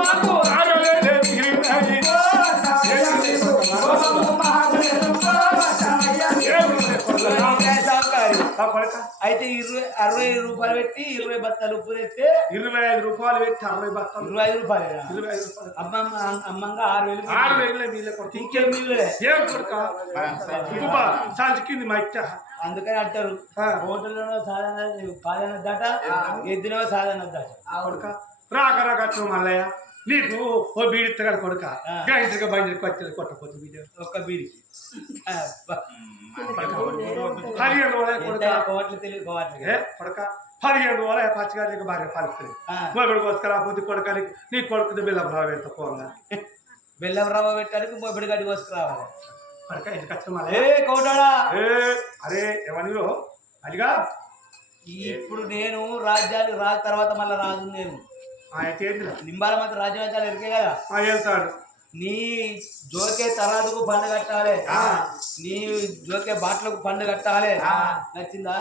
మాకు 6,000 మిగిలినాయి అయితే 60 రూపాయలు పెట్టి 20 బత్తాలు ఉప్పు తెస్తే 25 రూపాయలు పెట్టి 60 బత్తాలు 25 రూపాయలు 25 రూపాయలు అమ్మంగా 6,000 6,000 వీళ్ళ కొడుకు ఇంకేం మిగిలే ఏం కొడుక సంచికింది మా ఇచ్చ అందుకని అంటారు హోటల్లో సాధారణ సాధన దాట ఎద్దులో సాధన దాట కొడుక రాక మల్లయ్య నీకు ఓ బీడి ఇత్తగాడు కొడుక గంటగా బండి కొట్టపోతుంది బీడి ఒక్క బీడికి 15 రోజులే కొడుక కోట్లు తెలియదు కొడుక 15 రోజులే పచ్చిగారికి భార్య పాలిస్తుంది మొబైల్ కోసుకురాపోతే కొడుకానికి నీ కొడుకు బెల్లం రావేంత పోగా బెల్లం రవ్వ పెట్టడానికి మొబైల్ గడ్డి కోసుకురావాలి కొడుక ఇంటికి వచ్చిన ఏ మళ్ళీ కోటాడా అరే ఏమనిలో అదిగా ఇప్పుడు నేను రాజ్యాలు రాజు తర్వాత మళ్ళీ రాజు నేను చేతిలో నింబాల మాత్రం రాజ్యవేత్తాలు ఎరికే కదా వెళ్తాడు నీ జోకే తరాదుకు పండు కట్టాలి నీ జోకే బాటలకు పండు కట్టాలి నచ్చిందా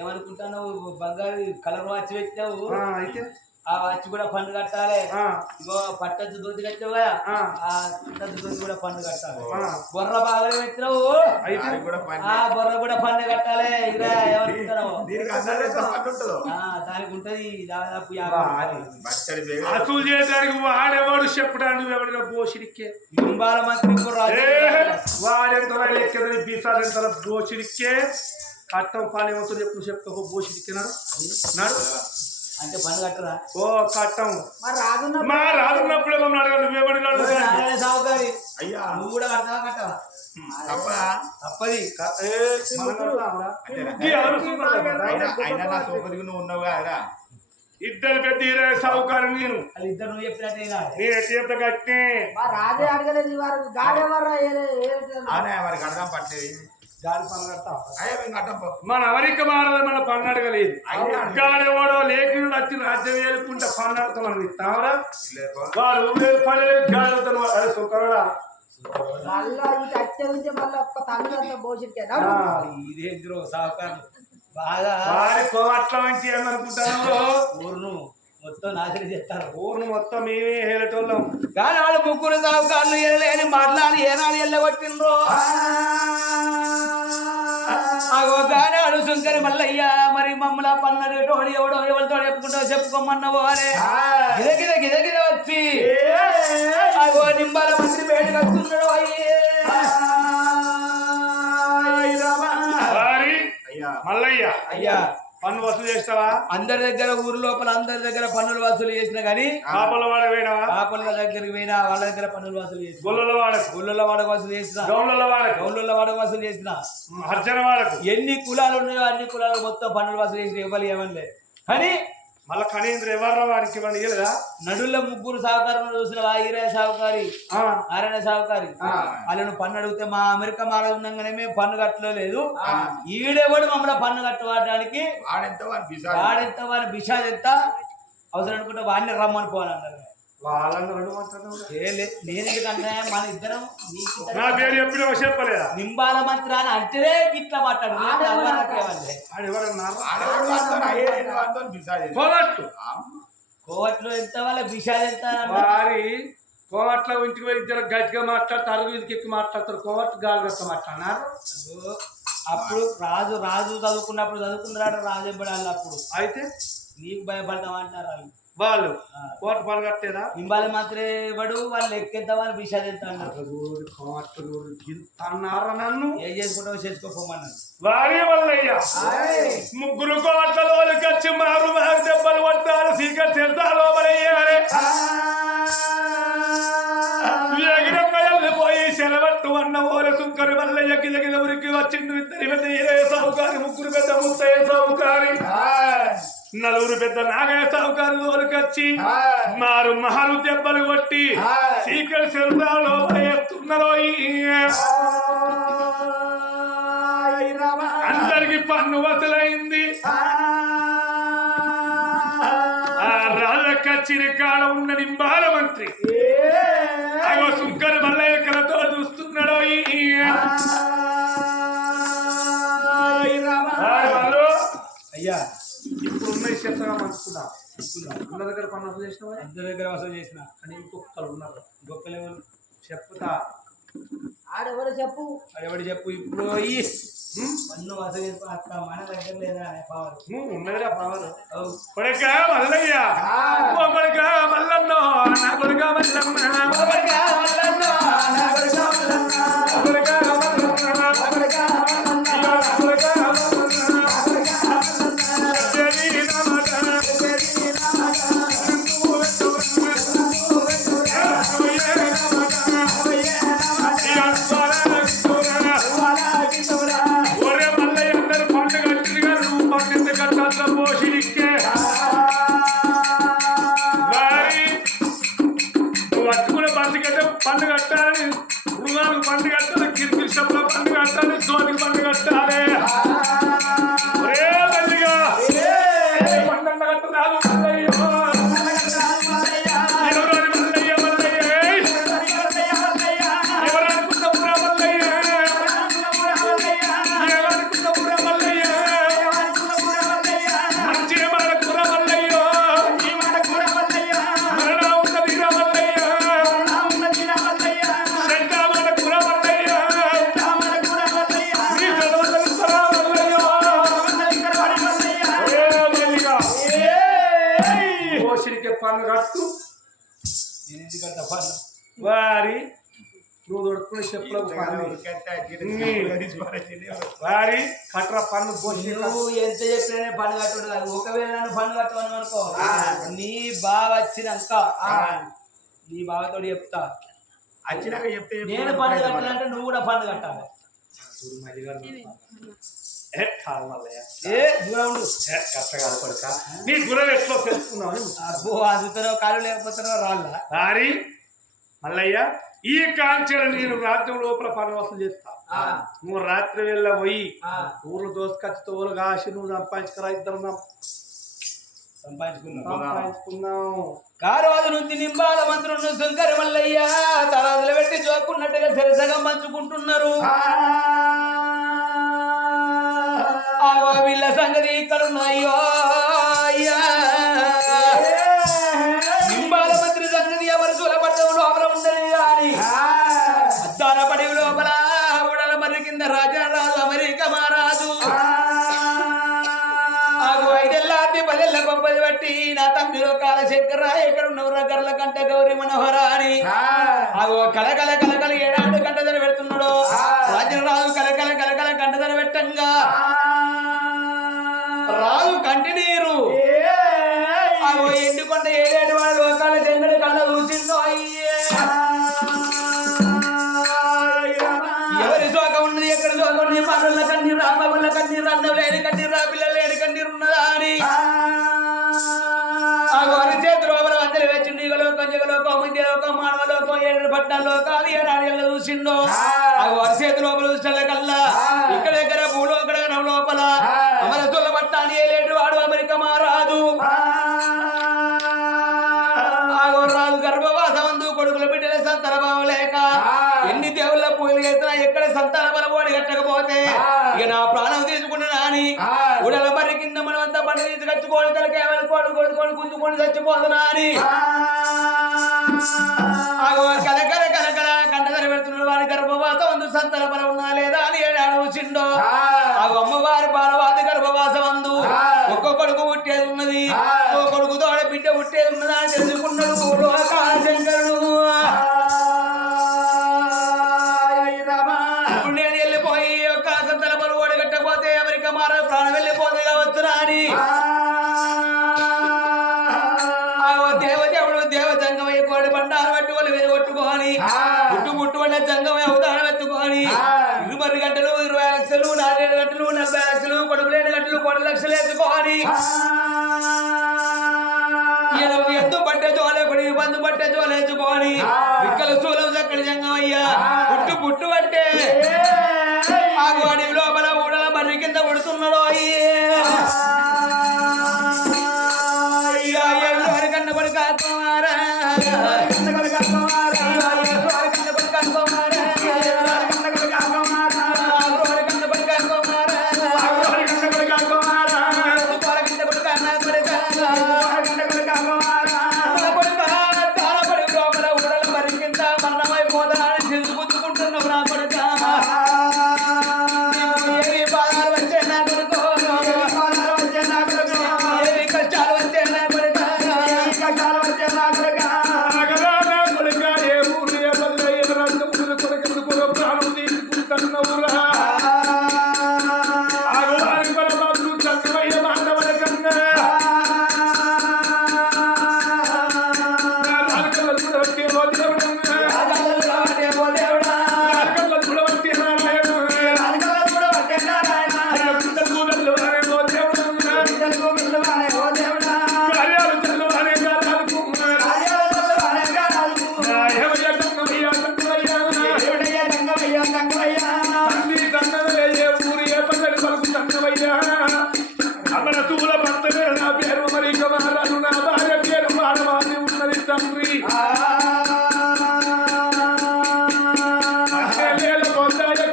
ఏమనుకుంటాను బంగారు కలర్ వాచ్ పెట్టావు అయితే ఆ వాచ్ కూడా పండు కట్టాలి ఇగో పట్టద్దు దోతి కట్టావు కదా ఆ పట్టద్దు దోతి కూడా పండు కట్టాలి బొర్ర బాగా పెట్టినావు ఆ బొర్ర కూడా పండు కట్టాలి ఇలా ఏమనుకుంటున్నావు దానికి ఉంటది దాదాపు 50 అసలు చేయడానికి వాడెవడు చెప్పడానికి ఎవడిగా బోసిడికే నింబాల మంత్రి వాడెంత లెక్కదని బీసాలెంత బోసిడికే కట్టం పాలేమవుతుంది ఎప్పుడు చెప్పుకో బోసిడిక్కినాడు నాడు అంటే పండు కట్టరా ఓ కట్టం మా రాజున్నప్పుడే మమ్మల్ని అడగాలి నువ్వేమడినాడు సాగుతాది అయ్యా నువ్వు కూడా కట్టవా కట్టవా తప్పది అయినా నా సోపదికి నువ్వు ఉన్నావు కదా ఇద్దరు పెద్ద ఇరవై సౌకర్యం నేను ఇద్దరు నువ్వు చెప్పినట్టే నేను ఎట్ట కట్టే రాజే అడగలేదు వారు గాడెవరా అవునా మరి కడదాం పట్టలేదు గాడి పన్ను కడతావా అయ్యా మేము కట్టపో మన అమెరికా మారదు మన పన్ను అడగలేదు గాడెవడో లేకుండా వచ్చి రాజ్యం ఏలుకుంటే పన్ను అడతా మనం ఇస్తామరా వాడు ఊరేళ్ళు పల్లెలు గాడుతాను అదే సుఖరా ఇదేంద్రో సాహకారం బాగా అట్లా మంచి ఏమనుకుంటాను ఊరును మొత్తం నాశనం చేస్తారు ఊరును మొత్తం మేమే హేలటోళ్ళం కానీ వాళ్ళు ముగ్గురు సాహకారులు వెళ్ళలేని మాట్లాడి ఏనాడు వెళ్ళగొట్టిండ్రో గానాడు శంకరి మల్లయ్య మరి మమ్మల్ని పన్నడేటోడు ఎవడో ఎవరితో చెప్పుకోమన్నావో అరే గిద గిద గిద గిద వచ్చి అగో నింబాల మంత్రి బయటకు వస్తున్నాడు మల్లయ్య అయ్యా పన్ను వసూలు చేస్తావా అందరి దగ్గర ఊరు లోపల అందరి దగ్గర పన్నులు వసూలు చేసినా గానీ కాపల వాడ పోయినావా కాపల దగ్గరికి పోయినా వాళ్ళ దగ్గర పన్నులు వసూలు చేసిన గొల్లల వాడకు గుళ్ళల వాడకు వసూలు చేసిన గౌళ్ళ వాడకు గౌళ్ళ వాడకు వసూలు చేసిన అర్జన వాడకు ఎన్ని కులాలు ఉన్నాయో అన్ని కులాలు మొత్తం పన్నులు వసూలు చేసిన ఇవ్వాలి ఏమనిలే కానీ మళ్ళా కనీంద్ర ఎవర్రా వాడికి ఇవ్వండి ఇయ్యలేదా నడుల్లో ముగ్గురు సాహకారులు చూసిన ఈరయ్య సాహుకారి నారాయణ సాహుకారి వాళ్ళను పన్ను అడిగితే మా అమెరికా మాల ఉండగానే మేము పన్ను కట్టలేదు ఈడేవాడు మమ్మల్ని పన్ను కట్టడానికి వాడెంత వాడి బిషాద్ ఎంత అవసరం అనుకుంటే వాడిని రమ్మని పోవాలన్నారు నేను ఎందుకంటే మన ఇద్దరం నా పేరు ఎప్పుడు చెప్పలేదా నింబాల మంత్రి అని అంటేనే ఇట్లా మాట్లాడు కోవట్లో ఎంత వాళ్ళ బిషాద్ ఎంత వారి కోవట్ల ఇంటికి పోయి ఇద్దరు గట్టిగా మాట్లాడతారు వీధికి ఎక్కి మాట్లాడతారు కోవట్ గాలిగొత్త మాట్లాడినారు అప్పుడు రాజు చదువుకున్నప్పుడు చదువుకున్నాడు రాజు ఇవ్వడాలి అప్పుడు అయితే నీకు భయపడతామంటారు వాళ్ళు కోట పని కట్టేదా నింబాల మాత్రే వాడు వాళ్ళు ఎక్కేద్దామని బిషాద్ ఎంత అన్నారు అన్నారా నన్ను ఏం చేసుకుంటావో చేసుకోమన్నారు వారి వల్లయ్య ముగ్గురు కోట్లలోకి వచ్చి మారు దెబ్బలు పడతారు సీకర్ చెల్తాలో పోయి సెలవట్టు అన్న ఓర సుంకరి వల్లయ్య కిలకిల ఉరికి వచ్చిండు ఇద్దరి పెద్ద సాహుకారి ముగ్గురు పెద్ద ముత్తయ్య సాహుకారి నలుగురు పెద్ద నాగయ్య సాహుకారు దోరకొచ్చి మారు మహారు దెబ్బలు కొట్టి సీకర్ సెల్తాలో ఎత్తున్నరో అందరికి పన్ను వసలైంది ఆ రాజకచ్చిరి కాడ ఉన్న నింబాల మంత్రి అగో సుంకర మల్లయ్య కలతో చూస్తున్నాడో అయ్యా ఇప్పుడు ఉన్న చెత్తగా మంచుకున్నా అందరి దగ్గర పన్ను వసూలు చేసినావా అందరి దగ్గర వసూలు చేసిన అని ఇంకొకరు ఉన్నారు గొప్పలేవాళ్ళు చెప్తా ఆడెవడు చెప్పు ఇప్పుడు పన్ను వసూలు చేసి మన దగ్గర లేదా పవర్ ఉన్నదిరా పవర్ కొడుక మల్లయ్య ఓ కొడుక మల్లన్నో నా కొడుక మల్లమ్మ కొడుక మల్లన్నో నా కొడుక మల్లమ్మ కొడుక పండు కట్టాలి రుణాలకు పండు కట్టాలి కిరికిరిషంలో పండు కట్టాలి జోనికి పండు కట్టాలి ఒరే మల్లిగా పండన్న కట్టరాదు మల్లయ్య ఎవరాని మల్లయ్య ఎవరనుకున్నపురా మల్లయ్య ఎవరనుకున్నపురా మల్లయ్య మంచి మనకురా మల్లయ్య మరణ ఉన్నదిరా మల్లయ్య పన్ను కట్టు వారి నువ్వు దొడుకునే చెప్పులకు వారి కట్ర పన్ను పోసి నువ్వు ఎంత చెప్పినా పన్ను కట్టు ఒకవేళ నన్ను పన్ను కట్టమని అనుకో నీ బావ వచ్చినాక నీ బావతో చెప్తా వచ్చినాక చెప్తే నేను పన్ను కట్టాలంటే నువ్వు కూడా పన్ను కట్టాలి నీ గుర్రం ఎట్లా తెలుసుకున్నావు అబ్బో అందుతారో కాలు లేకపోతారో రాళ్ళ మల్లయ్య ఈ కాంచెలు నేను రాత్రి లోపల పరవసం చేస్తా నువ్వు రాత్రి వెళ్ళ పోయి ఊరు దోసుకొచ్చి తోలు కాసి నువ్వు సంపాదించుకురా ఇద్దరు సంపాదించుకున్నాం కారోజు నుంచి నింబాల మంత్రులు శంకర మల్లయ్య తరాదులు పెట్టి చూకున్నట్టుగా సరసగా పంచుకుంటున్నారు వీళ్ళ సంగతి ఇక్కడ ఉన్నాయో నింబాల మంత్రి సంగతి ఎవరు చూలబడ్డం లోపల ఉండని కానీ అద్దాల పడి లోపల ఉడల మరి కింద రాజారాజు అమెరికా మహారాజు 5 బొబ్బది బట్టి నా తండ్రిలో కాలశంకర ఎక్కడ ఉన్నవరా గర్ల కంట గౌరీ మనోహర అని కలకల కలకల ఏడాడు కంటదర పెడుతున్నాడు రాజరాజు కలకల కలకల కంటదర పెట్టంగా రాజు కంటి నీరు ఎండుకొండ 7 వాడు లోకాల చెంగడి కళ్ళ చూసిందో అయ్యే ఎవరి శోకం ఉన్నది ఎక్కడ శోకం ఉన్నది మగళ్ళ కన్నీరు అమ్మగుళ్ళ కన్నీరు అన్నం లేని కన్నీరు ఆ పిల్లలు లేని కన్నీరు ఉన్నదా అని వారి చేతులు అందరూ వచ్చి నీగలోకం జగలోకం మందిలోకం మానవలోకం 7 పట్నాల లోకాలు 7 ఆడేళ్ళు చూసిండో వారి చేతి లోపల చూసిన కల్లా ఇక్కడ దగ్గర భూలోకడ లోపల అమరస్తుల పట్టాన్ని ఏలేడు వాడు అమెరికా మహారాజు రాజు గర్భవాసమందు కొడుకుల బిడ్డల సంతాన భావం లేక ఎన్ని దేవుళ్ళ పూజలు చేసినా ఎక్కడ సంతాన బలం ఓడి కట్టకపోతే ఇక నా ప్రాణం తీసుకున్నా అని ఉడల మరి కింద మనం అంతా పంట తీసుకొచ్చుకోని తలకేమని కొడుకొని గుంజుకొని చచ్చిపోతున్నా అని కలకల కలకల కంటదర పెడుతున్నాడు వారి గర్భవాసం అందు సంతాన బలం ఉన్నా లేదా అని అడుగుచిండో అమ్మవారి బాలవాది గర్భవాసం అందు ఒక్క కొడుకు పుట్టేది ఉన్నది ఓ కొడుకు తోడ బిడ్డ పుట్టేది ఉన్నదా అని తెలుసుకున్నాడు శంకరుడు ఇప్పుడు నేను వెళ్ళిపోయి ఒక్క సంతాన బలం ఓడగట్టకపోతే అమెరికా మార ప్రాణం వెళ్ళిపోతే కావచ్చు అని దేవదేవుడు దేవజంగమయ్య కోడి బండారు పట్టి వాళ్ళు కొట్టుకొని పుట్టు వల్ల జంగమై అవతారం ఎత్తుకొని 20 గంటలు 20 లక్షలు 47 గంటలు 40 లక్షలు కొడుకు లేని గంటలు 1 లక్షలు ఎత్తుకొని ఎత్తు పట్టే జోలే కొడి బంధు పట్టే జోలేసుకొని విక్కలు సూలం చక్కడి జంగమయ్య పుట్టు పట్టే అడివి లోపల ఊడల మర్రి కింద ఉడుతున్నాడు కన్న కొడుకు కాకోమారా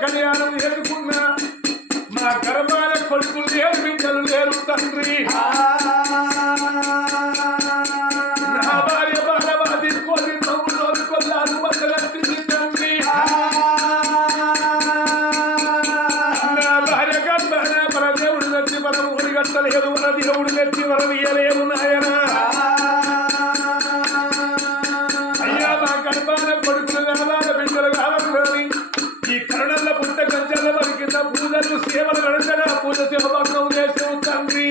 కళ్యాణం చేసుకున్నా మా కర్మాల కొడుకులు లేరు బిడ్డలు లేరు తండ్రి నా భార్య బాలవాది కోరి నవ్వులో కొల్లారు బద్దలెత్తింది తండ్రి నా భార్య గర్భాన మన దేవుడు నచ్చి మనం ఊరిగట్టలేదు మన దేవుడు నచ్చి మనం ఇయ్యలేము నాయన అయ్యా మా గర్భాన కొడుకులు కావాలి బిడ్డలు కావాలి ఈ కరుణల్ల పుట్ట కంచెల వరకింద పూజలు సేవలు గడచన పూజ సేవ భగ్నం చేసే తండ్రి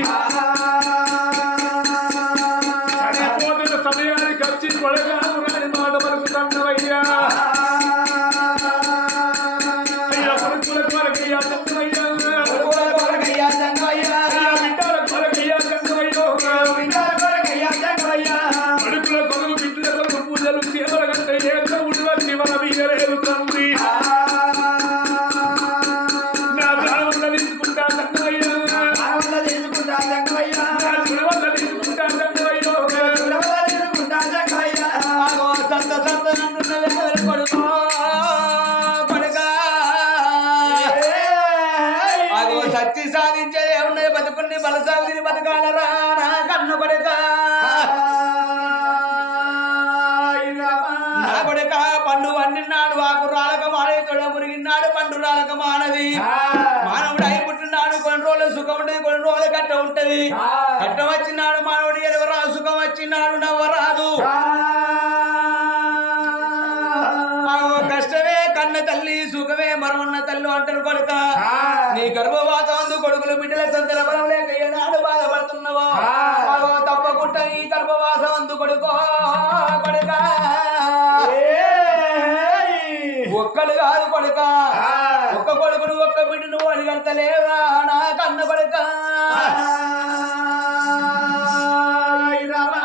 చనిపోతున్న సమయానికి వచ్చి కొడగాను రాని మాట వరకు తండ్రయ్యా అయ్యా కొడుకుల కొరకయ్యా తండ్రయ్యా బిడ్డల కొరకయ్యా తండ్రయ్యా కొడుకుల కొరకు బిడ్డల కొరకు పూజలు సేవలు గంట ఏ దేవుడు వచ్చి మన కొడుకో కొడుకా అగో సచ్చి సాధించేది ఏమున్నాయి బతుకుని బలసాగుని బతకాలరా నా కన్న కొడుకా నా కొడుక పండు వండినాడు వాకు రాలక మానే తొడ మురిగినాడు పండు రాలక మానది మానవుడు అయి పుట్టినాడు కొన్ని రోజులు సుఖం ఉంటది కొన్ని రోజులు కట్ట ఉంటది కట్ట వచ్చినాడు మానవుడు ఎదవరా సుఖం వచ్చినాడు నవ్వరాదు కష్టమే కన్న తల్లి సుఖమే మరమన్న తల్లి అంటారు కొడుక నీ గర్భవాసం కొడుకులు బిడ్డల సంతల బలం లేక ఏనాడు బాధపడుతున్నావో తప్పకుండా ఈ గర్భవాసం అందు కొడుకో కొడుక ఒక్కడు కాదు కొడుక ఒక్క కొడుకును ఒక్క బిడ్డను అడిగంతలేవా నా కన్న కొడుక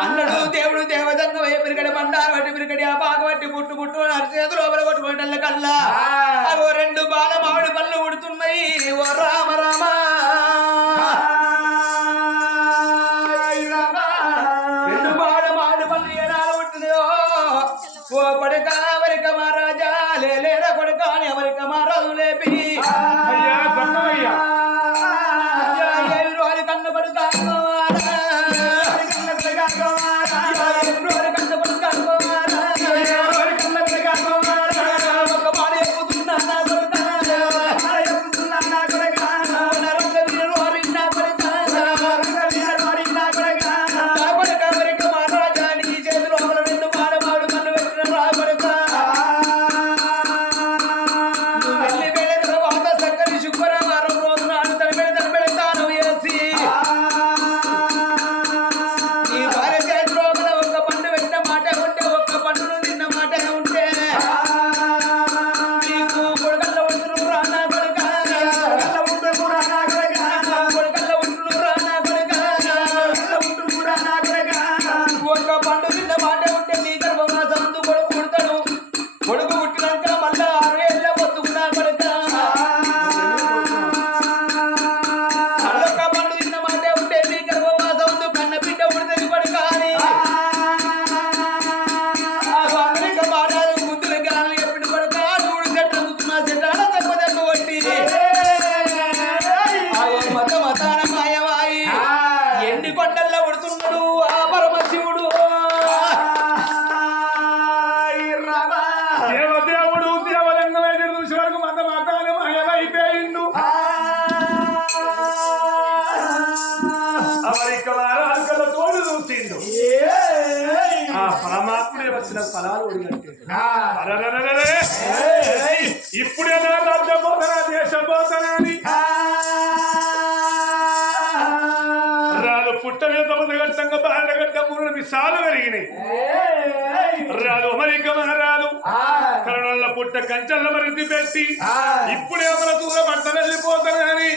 అన్నడు దేవుడు దేవదంగం ఏ పిరికడి బండారు బట్టి పిరికడి ఆ బాగ బట్టి పుట్టు పుట్టు అరిచేతు లోపల కొట్టుబట్టల కల్లా అగో రెండు బాల మామిడి పళ్ళు ఉడుతున్నాయి ఓ రామ రామ రెండు బాల మామిడి పళ్ళు ఏనాడు పుట్టినాయో ఓ కొడుక అమెరిక మహారాజా లేరా కొడుక అని అమెరిక మహారాజు లేపి కన్న కొడుక పరమాత్ముడే వచ్చిన ఫలాలు ఇప్పుడే నా రాజ్యం పోతనా దేశం పోతనాని రాదు పుట్ట మీద గట్టంగా బాండగట్ట మూడు విశాలు పెరిగినాయి రాదు అమెరికా రాదు కరణంలో పుట్ట కంచెల మరింది పెట్టి ఇప్పుడే మన దూరం పట్ట వెళ్ళిపోతానని